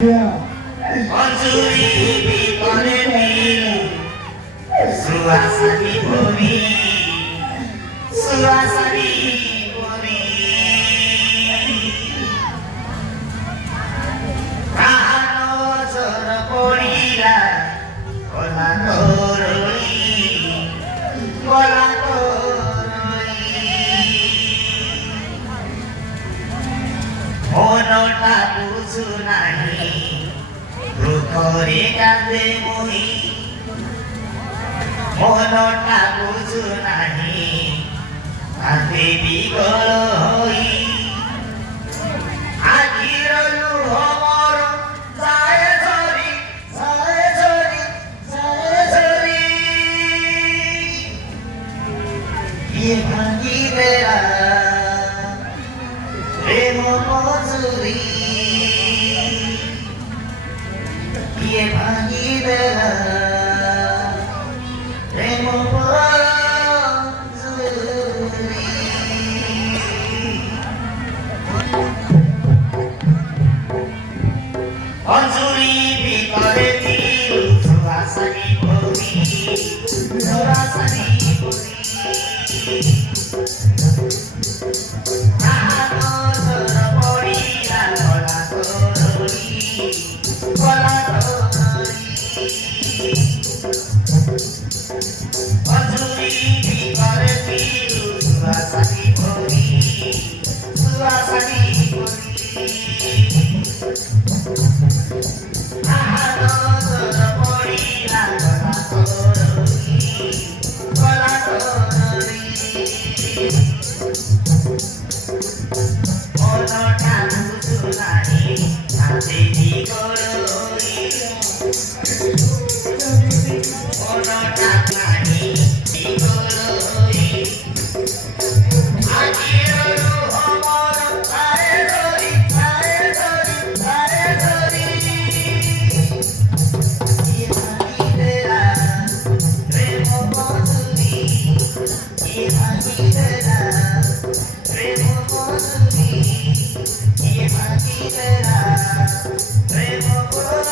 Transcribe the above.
Onsuri bitore biru, suasani bumi, suasani bumi. Rano soro polila, kola toroli, kola toroli. Mono tapu sunai. Rukore kande moi, monota buju nahi, kande bigolo hoi. Ajirolu homor, sae zori, sae zori, sae zori. Ye bhangi bera, premo mozuri. Ye bhangi bera, premo mozuri. Onsuri bitore biru, suasani bumi, suasani bumi. Rano soro polila, kola toroli, kola toroli. Onsuri bitore biru, suasani bumi, suasani bumi. Rano soro polila, kola toroli, kola toroli. Monota buju nahi, kande bigoloi. Monota nahi, bigoloi. Ajirolu homor, sae zori, sae zori, sae zori. Ye bhangi bera, premo mozuri. Ye bhangi bera, premo mozuri. Ye bhangi bera, premo mozuri.